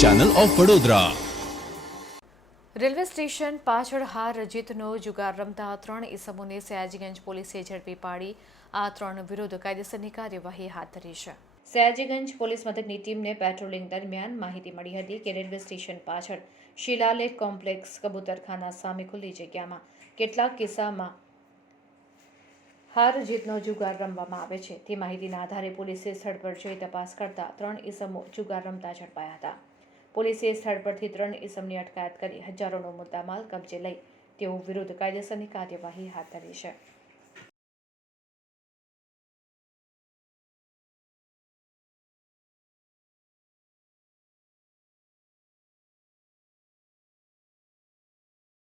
Channel of Vadodara railway station પાછળ હાર રજીતનો જુગાર રમતા ત્રણ ઇસમોને સયાજીગંજ પોલીસે ઝડપી પાડી. આ ત્રણ વિરુદ્ધ કાયદેસરની કાર્યવાહી હાથ ધરી છે. સયાજીગંજ પોલીસ મથકની ટીમને પેટ્રોલિંગ દરમિયાન માહિતી મળી હતી કે રેલવે સ્ટેશન પાછળ શિલાલેખ કોમ્પ્લેક્સ કબૂતરખાના સામે ખુલ્લી જગ્યામાં કેટલાક કિસ્સામાં હાર જીતનો જુગાર રમવામાં આવે છે. તે માહિતીના આધારે પોલીસે સ્થળ પર જઈ તપાસ કરતા ત્રણ ઇસમો જુગાર રમતા ઝડપાયા હતા. પોલીસે સ્થળ પરથી ત્રણ ઇસમની અટકાયત કરી હજારોનો મુદ્દામાલ કબજે લઈ તેઓ વિરુદ્ધ કાયદેસરની કાર્યવાહી હાથ ધરી છે.